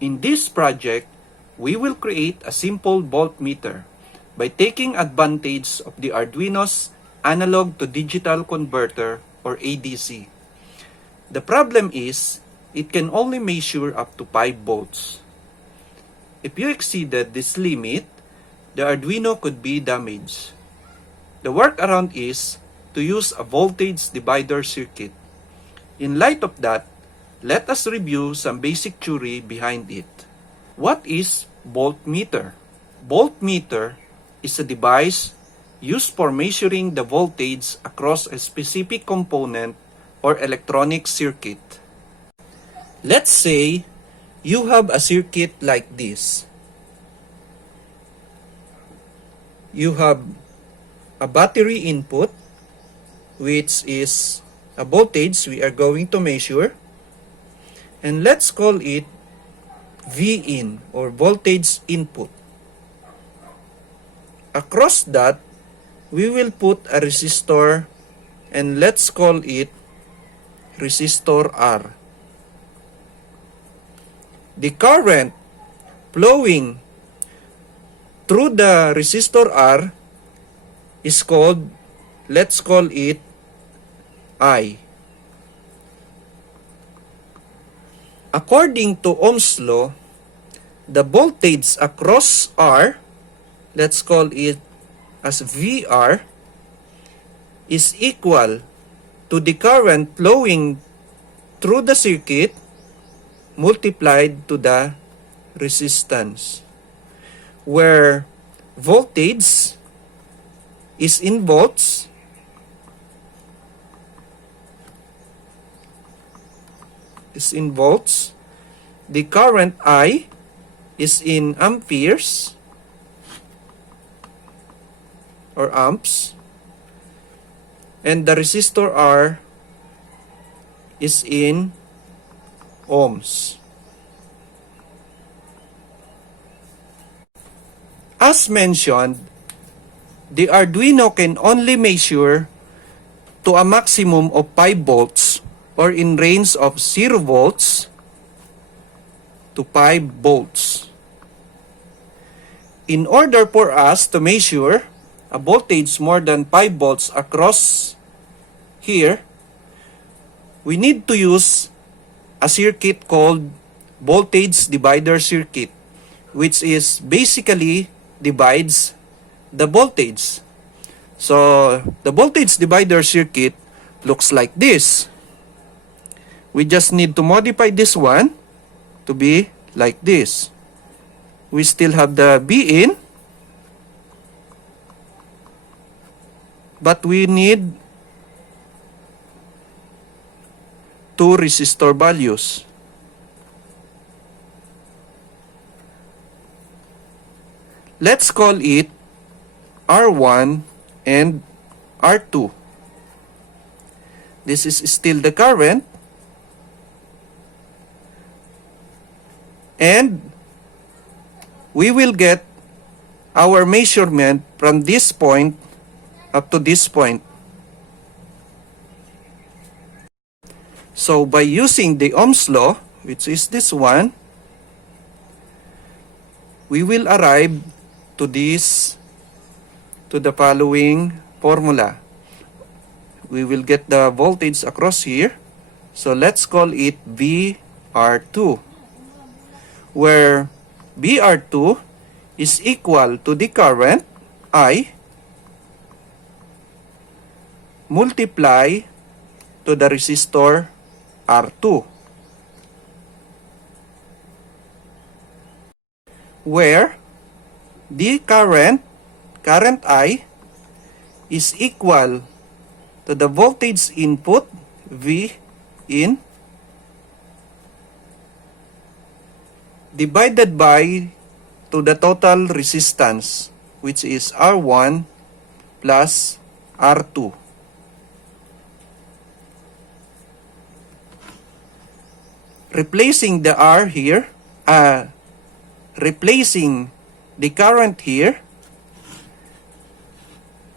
In this project, we will create a simple voltmeter by taking advantage of the Arduino's analog to digital converter or ADC. The problem is, it can only measure up to 5 volts. If you exceeded this limit, the Arduino could be damaged. The workaround is to use a voltage divider circuit. In light of that, let us review some basic theory behind it. What is voltmeter? Voltmeter is a device used for measuring the voltage across a specific component or electronic circuit. Let's say you have a circuit like this. You have a battery input, which is a voltage we are going to measure, and let's call it Vin or voltage input. Across that, we will put a resistor and let's call it resistor R. The current flowing through the resistor R is called, let's call it I. According to Ohm's law, the voltage across R, let's call it as VR, is equal to the current flowing through the circuit multiplied to the resistance, where voltage is in volts the current I is in amperes or amps, and the resistor R is in ohms. As mentioned, the Arduino can only measure to a maximum of 5 volts or in range of 0 volts to 5 volts. In order for us to measure a voltage more than 5 volts across here, we need to use a circuit called voltage divider circuit, which is basically divides the voltage. So the voltage divider circuit looks like this. We just need to modify this one to be like this. We still have the Bin, but we need 2 resistor values. Let's call it R1 and R2. This is still the current, and we will get our measurement from this point up to this point. So by using the Ohm's law, which is this one, we will arrive to the following formula. We will get the voltage across here. So let's call it VR2, where VR2 is equal to the current I multiply to the resistor R2, where the current I is equal to the voltage input V in divided by to the total resistance, which is R1 plus R2. Replacing the R here, replacing the current here,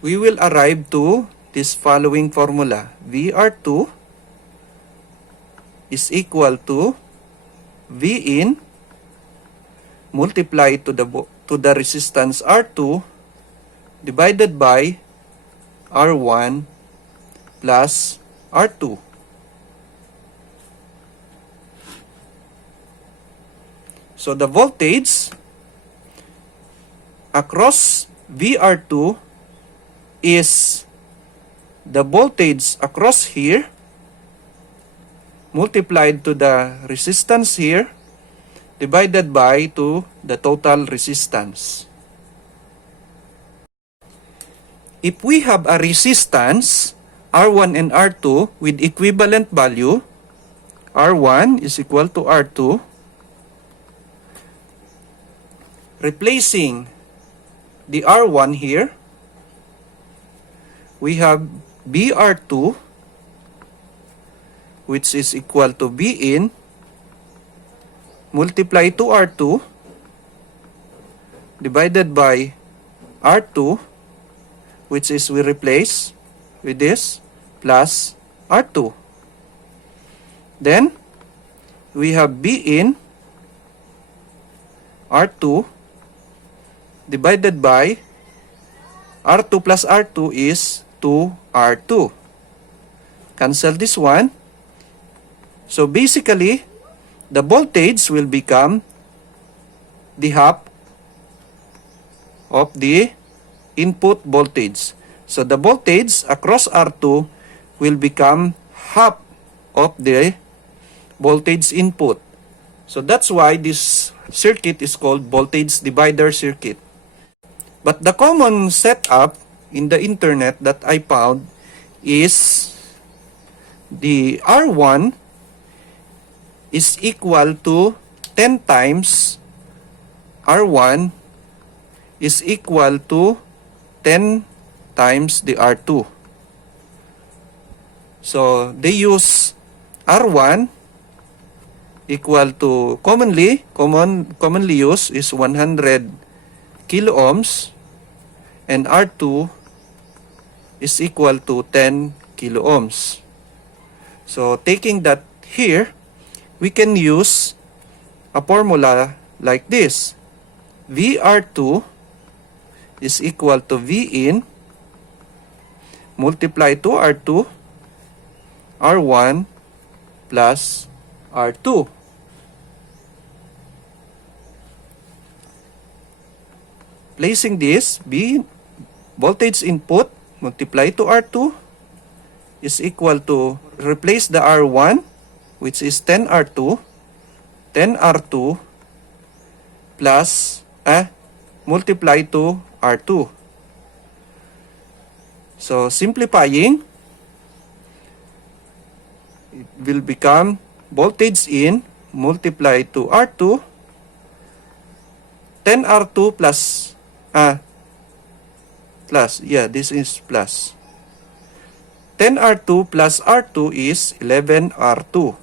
we will arrive to this following formula. VR2 is equal to V in multiply to the resistance R2 divided by R1 plus R2. So the voltage across VR2 is the voltage across here multiplied to the resistance here divided by to the total resistance. If we have a resistance R1 and R2 with equivalent value, R1 is equal to R2, replacing the R1 here, we have BR2, which is equal to B in multiply to R2 divided by R2, which is we replace with this, plus R2. Then we have B in R2 divided by R2 plus R2 is 2R2. Cancel this one. So basically, the voltage will become the half of the input voltage. So the voltage across R2 will become half of the voltage input. So that's why this circuit is called voltage divider circuit. But the common setup in the internet that I found is the R1 is equal to 10 times R1 is equal to 10 times the R2. So they use R1 equal to commonly used is 100 kilo ohms and R2 is equal to 10 kilo ohms. So taking that here, we can use a formula like this. VR2 is equal to V in multiply to R2 R1 plus R2. Placing this, B voltage input multiply to R2 is equal to, replace the R1 which is 10R2 plus multiply to R2. So simplifying, it will become voltage in multiply to R2 10R2 plus this is plus 10R2 plus R2 is 11R2.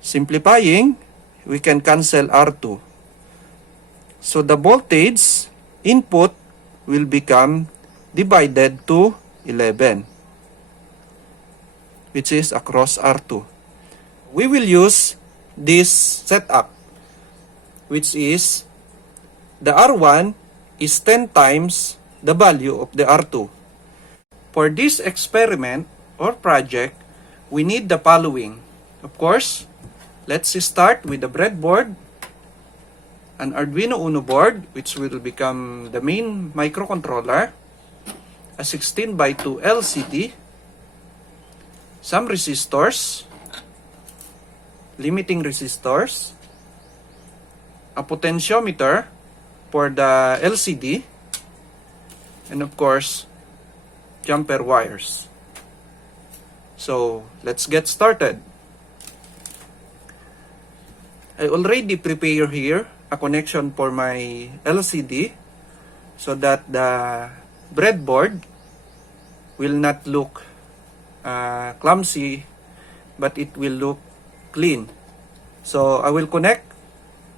Simplifying, we can cancel R2. So the voltage input will become divided to 11, which is across R2. We will use this setup, which is the R1 is 10 times the value of the R2. For this experiment or project, we need the following. Of course, let's start with the breadboard, an Arduino Uno board, which will become the main microcontroller, a 16x2 LCD, some resistors, limiting resistors, a potentiometer for the LCD, and of course, jumper wires. So, let's get started. I already prepare here a connection for my LCD so that the breadboard will not look clumsy, but it will look clean. So I will connect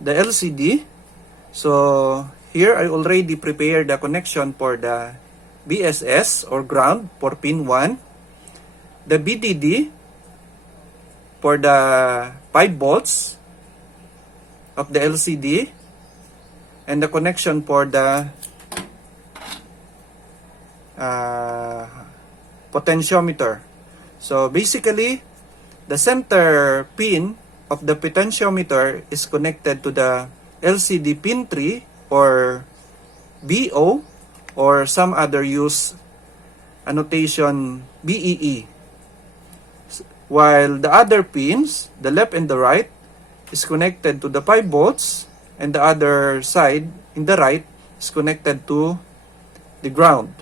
the LCD. So here I already prepared the connection for the BSS or ground for pin 1, the VDD for the 5 volts, of the LCD and the connection for the potentiometer. So basically, the center pin of the potentiometer is connected to the LCD pin 3 or BO, or some other use annotation BEE. While the other pins, the left and the right, is connected to the 5 volts, and the other side in the right is connected to the ground.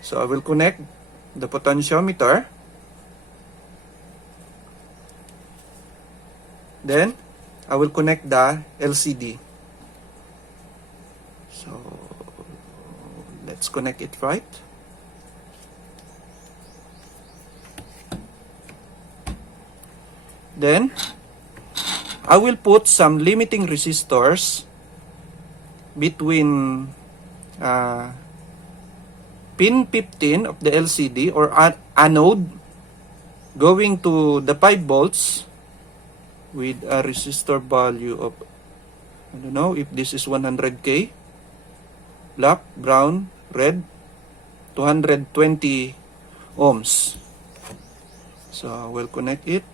So I will connect the potentiometer. Then I will connect the LCD. So let's connect it right. Then I will put some limiting resistors between pin 15 of the LCD or anode going to the 5 volts with a resistor value of, I don't know if this is 100K, black, brown, red, 220 ohms. So we'll connect it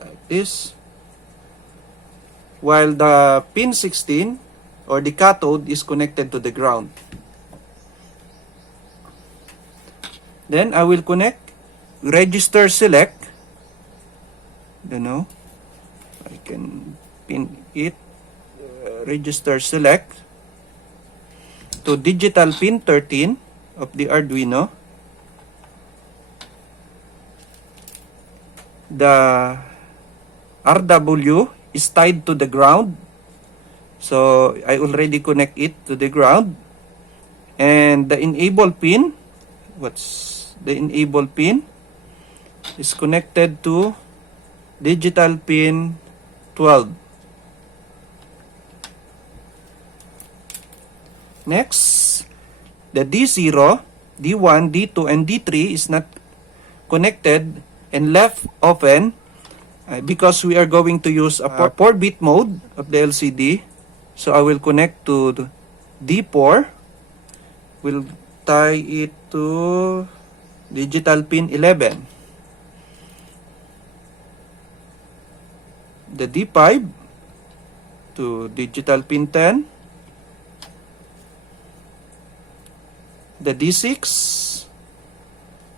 like this. While the pin 16 or the cathode is connected to the ground. Then I will connect register select. Don't know. I can pin it. Register select to digital pin 13 of the Arduino. The RW is tied to the ground. So I already connect it to the ground. And the enable pin, what's the enable pin? Is connected to digital pin 12. Next, the D0, D1, D2, and D3 is not connected and left open because we are going to use a 4-bit mode of the LCD. So I will connect to D4. We'll tie it to digital pin 11. The D5 to digital pin 10. The D6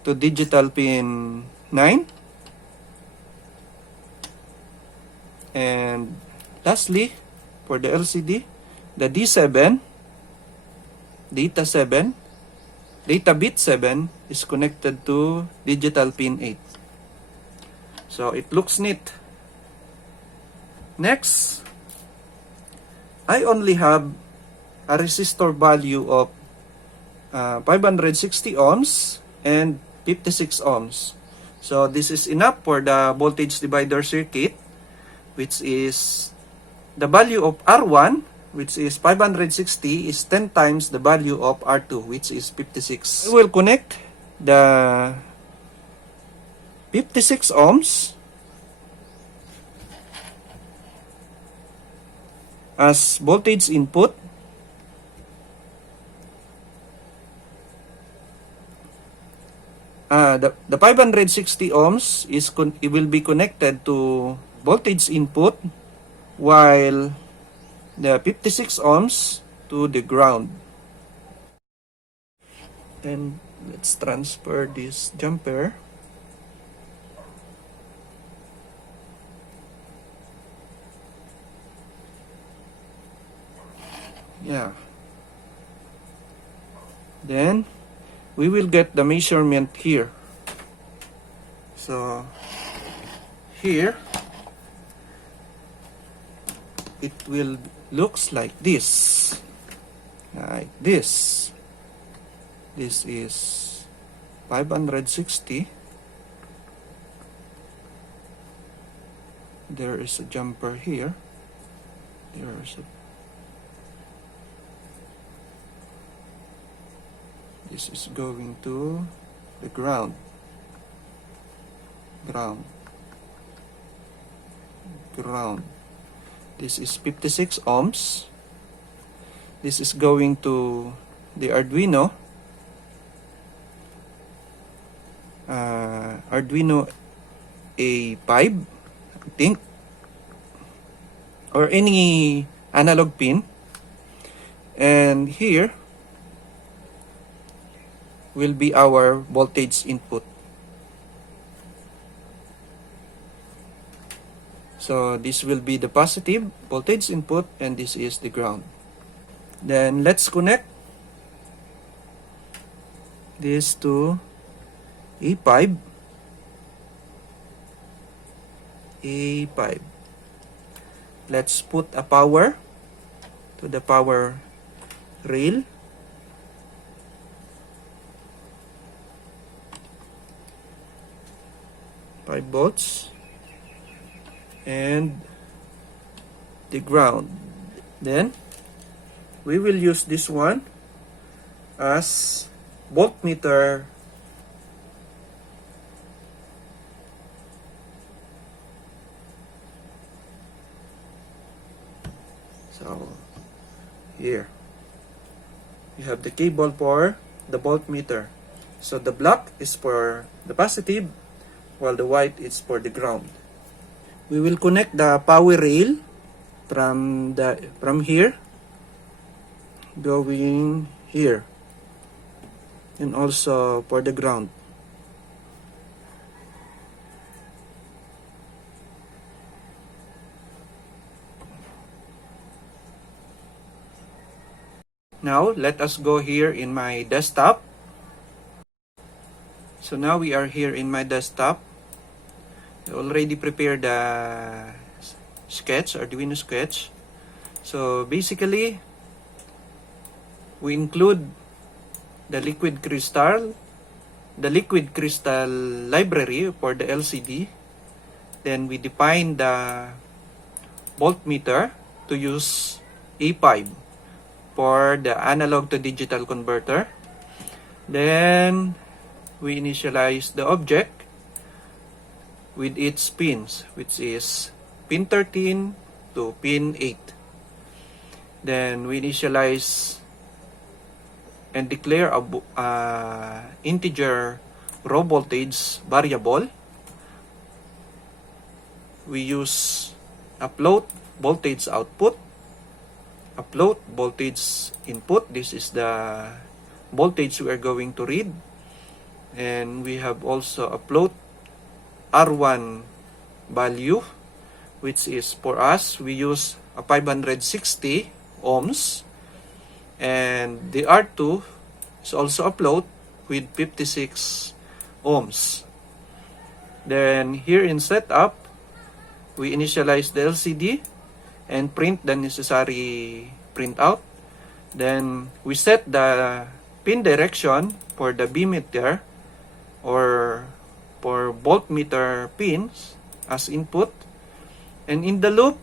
to digital pin 9. And lastly, for the LCD, the D7, data bit 7 is connected to digital pin 8. So it looks neat. Next, I only have a resistor value of 560 ohms and 56 ohms. So this is enough for the voltage divider circuit, which is the value of R1, which is 560, is 10 times the value of R2, which is 56. We will connect the 56 ohms as voltage input. The 560 ohms it will be connected to voltage input, while the 56 ohms to the ground. Then let's transfer this jumper. Yeah. Then we will get the measurement here. So here it will looks like this. This is 560. There is a jumper here. This is going to the ground. ground. This is 56 ohms. This is going to the Arduino. Arduino A5, I think, or any analog pin. And here will be our voltage input. So this will be the positive voltage input and this is the ground. Then let's connect this to A5. Let's put a power to the power rail. Five volts and the ground. Then we will use this one as voltmeter. So here you have the cable for the voltmeter. So the black is for the positive while the white is for the ground. We will connect the power rail from here going here, and also for the ground. Now let us go here in my desktop. So now we are here in my desktop. I already prepared the sketch, Arduino sketch. So basically, we include the liquid crystal library for the LCD. Then we define the voltmeter to use A5 for the analog to digital converter. Then we initialize the object with its pins, which is pin 13 to pin 8. Then we initialize and declare a integer raw voltage variable. We use a float voltage output, a float voltage input. This is the voltage we are going to read. And we have also a float R1 value, which is for us, we use a 560 ohms. And the R2 is also a float with 56 ohms. Then here in setup, we initialize the LCD and print the necessary printout. Then we set the pin direction for the B meter or for voltmeter pins as input. And in the loop,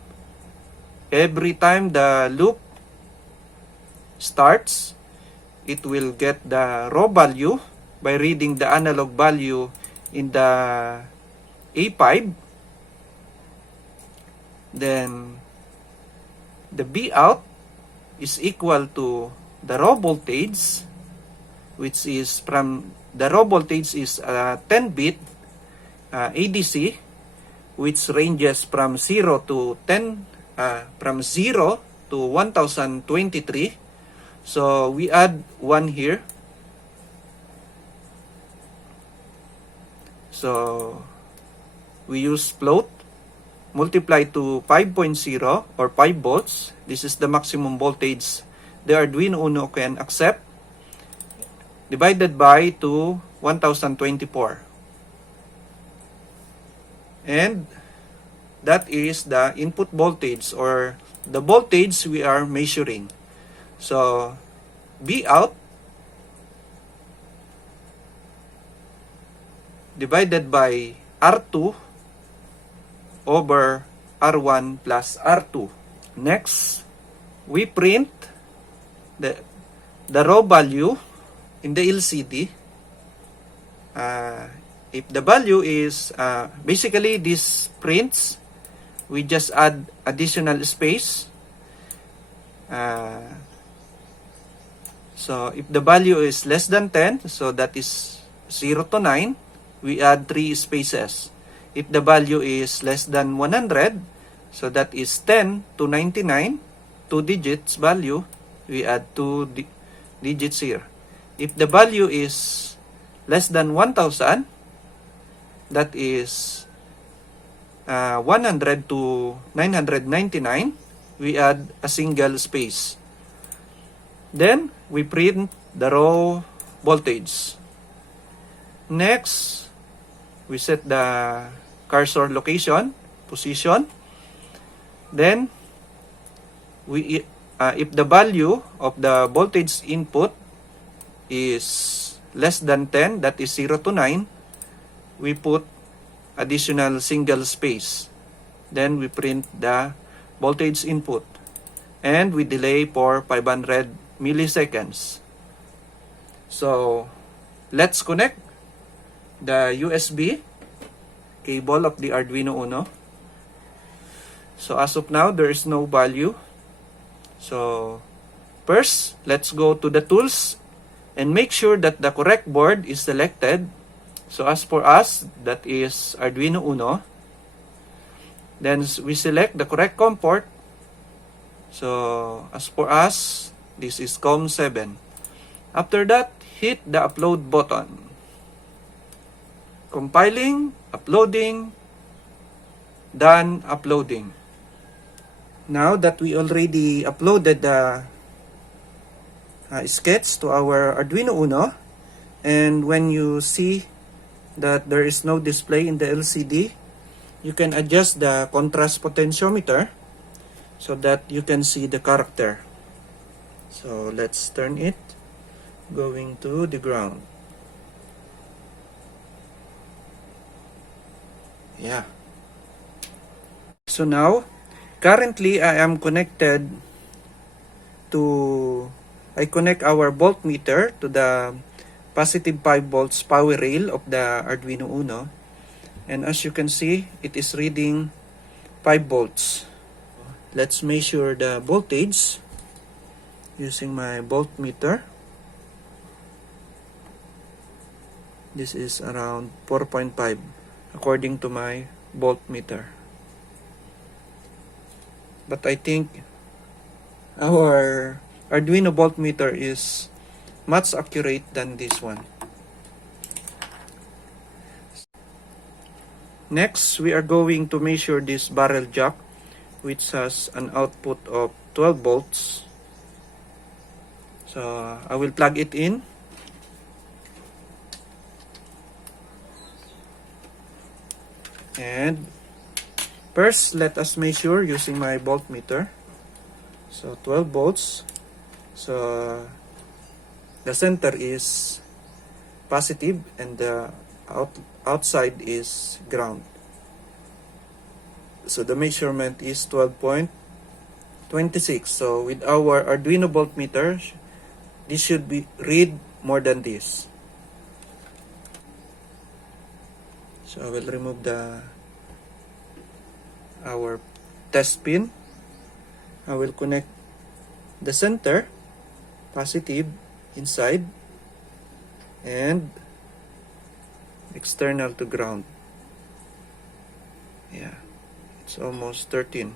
every time the loop starts, it will get the raw value by reading the analog value in the A5. Then the B out is equal to the raw voltage, which is from the raw voltage is 10-bit ADC, which ranges from 0 to 1023. So we add 1 here. So we use float multiply to 5.0 or 5 volts. This is the maximum voltage the Arduino Uno can accept, divided by to 1024. And that is the input voltage or the voltage we are measuring. So B out divided by R2 over R1 plus R2. Next, we print the raw value in the LCD. If the value is basically this prints we just add additional space. So if the value is less than 10, so that is 0 to 9, we add 3 spaces. If the value is less than 100, so that is 10 to 99, 2 digits value, we add 2 digits here. If the value is less than 1,000, that is 100 to 999, we add a single space. Then, we print the raw voltage. Next, we set the cursor location, position. Then, if the value of the voltage input is less than 10, that is 0 to 9, we put additional single space. Then, we print the voltage input. And we delay for 500 milliseconds. So, let's connect the USB cable of the Arduino Uno. So, as of now, there is no value. So, first, let's go to the tools and make sure that the correct board is selected. So, as for us, that is Arduino Uno. Then, we select the correct COM port. So, as for us, this is COM7. After that, hit the upload button. Compiling, uploading, done uploading. Now that we already uploaded the sketch to our Arduino Uno, and when you see that there is no display in the LCD, you can adjust the contrast potentiometer so that you can see the character. So let's turn it going to the ground. Yeah. So now, currently I am connected to, I connect our voltmeter to the positive 5 volts power rail of the Arduino Uno. And as you can see, it is reading 5 volts. Let's measure the voltage using my voltmeter. This is around 4.5 according to my voltmeter. But I think our Arduino voltmeter is much accurate than this one. Next, we are going to measure this barrel jack, which has an output of 12 volts. So, I will plug it in. And first, let us measure using my voltmeter. So, 12 volts. So, the center is positive and the outside is ground. So, the measurement is 12.26. So, with our Arduino voltmeter, this should be read more than this. So, I will remove our test pin. I will connect the center, positive, inside, and external to ground. Yeah, it's almost 13.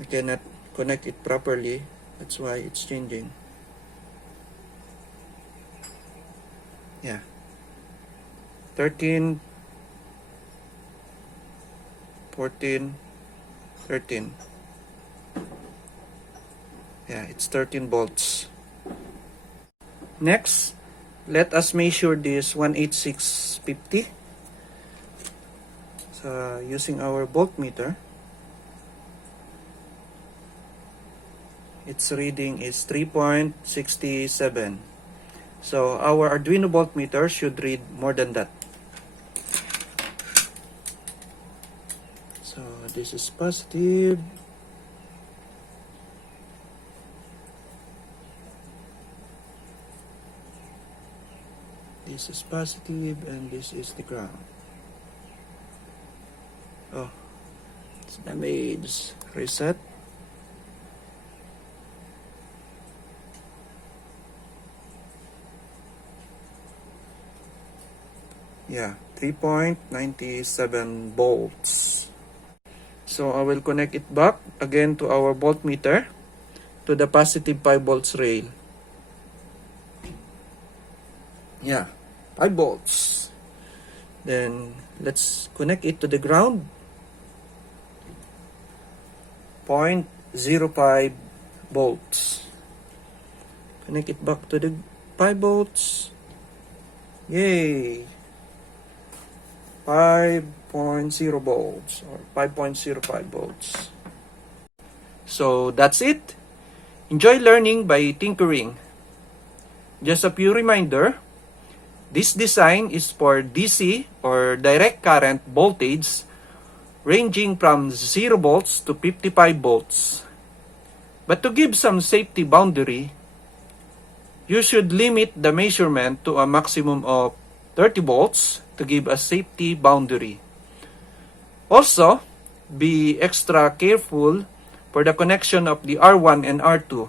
I cannot connect it properly, that's why it's changing. Yeah, 13, 14, 13. Yeah, it's 13 volts. Next, let us measure this 18650. So, using our voltmeter, its reading is 3.67. So, our Arduino voltmeter should read more than that. So, this is positive. This is positive and this is the ground. Oh, Damage. Reset. Yeah, 3.97 volts. So I will connect it back again to our voltmeter to the positive 5 volts rail. Yeah, 5 volts. Then let's connect it to the ground. 0.05 volts. Connect it back to the 5 volts. Yay! 5.0 volts or 5.05 volts. So that's it. Enjoy learning by tinkering. Just a few reminder, this design is for DC or direct current voltage ranging from 0 volts to 55 volts. But to give some safety boundary, you should limit the measurement to a maximum of 30 volts to give a safety boundary. Also, be extra careful for the connection of the R1 and R2,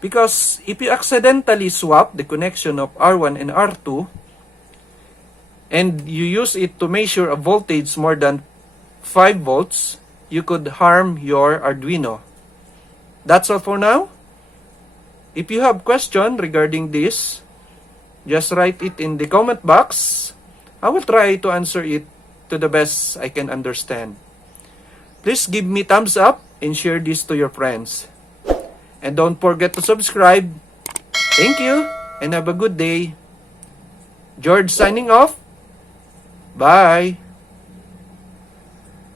because if you accidentally swap the connection of R1 and R2 and you use it to measure a voltage more than 5 volts, you could harm your Arduino. That's all for now. If you have question regarding this, just write it in the comment box. I will try to answer it to the best I can understand. Please give me thumbs up and share this to your friends. And don't forget to subscribe. Thank you and have a good day. George signing off. Bye.